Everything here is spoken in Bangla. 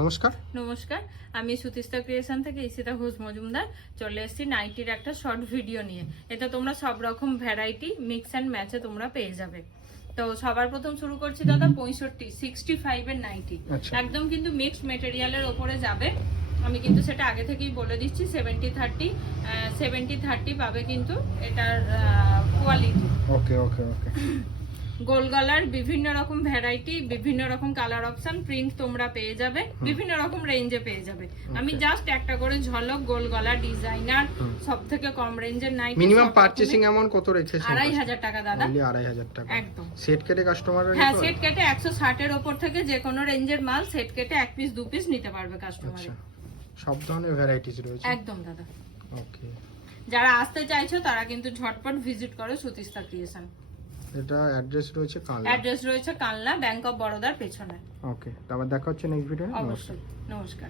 নমস্কার। নমস্কার, আমি সুতিস্তা ক্রিয়েশন থেকে ইসিতা ঘোষ মজুমদার চলে এসেছি নাইটির একটা শর্ট ভিডিও নিয়ে। এটা তোমরা সব রকম ভ্যারাইটি মিক্স অ্যান্ড ম্যাচে তোমরা পেয়ে যাবে। তো সবার প্রথম শুরু করছি দাদা 65 এর নাইটি। একদম কিন্তু মিক্সড মেটেরিয়ালের ওপরে যাবে। আমি কিন্তু সেটা আগে থেকেই বলে দিচ্ছি 70-30 পাবে কিন্তু এটার কোয়ালিটি। ওকে ওকে ওকে। গোল গলার বিভিন্ন রকম ভ্যারাইটি, বিভিন্ন রকম কালার অপশন, প্রিন্ট তোমরা পেয়ে যাবে, বিভিন্ন রকম রেঞ্জে পেয়ে যাবে। আমি জাস্ট একটা করে ঝলক গোল গলা ডিজাইনার সবথেকে কম রেঞ্জের নাইটি। মিনিমাম পারচেজিং অ্যামাউন্ট কত রেখেছেন? 2500 টাকা দাদা। অনলি 2500 টাকা। একদম সেট কেটে কাস্টমার? হ্যাঁ, সেট কেটে 160 এর উপর থেকে যে কোনো রেঞ্জের মাল সেট কেটে এক পিস দু পিস নিতে পারবে কাস্টমার। আচ্ছা, সব ধরনের ভ্যারাইটিস রয়েছে? একদম দাদা। ওকে, যারা আসতে চাইছো তারা কিন্তু ঝটপট ভিজিট করো সুতিস্তা ক্রিয়েশন। এটা অ্যাড্রেস রয়েছে কালনা। অ্যাড্রেস রয়েছে কালনা, ব্যাংক অফ বরোদার পেছনে। ওকে, তারপর দেখা হচ্ছে নেক্সট ভিডিও। অবশ্যই, নমস্কার।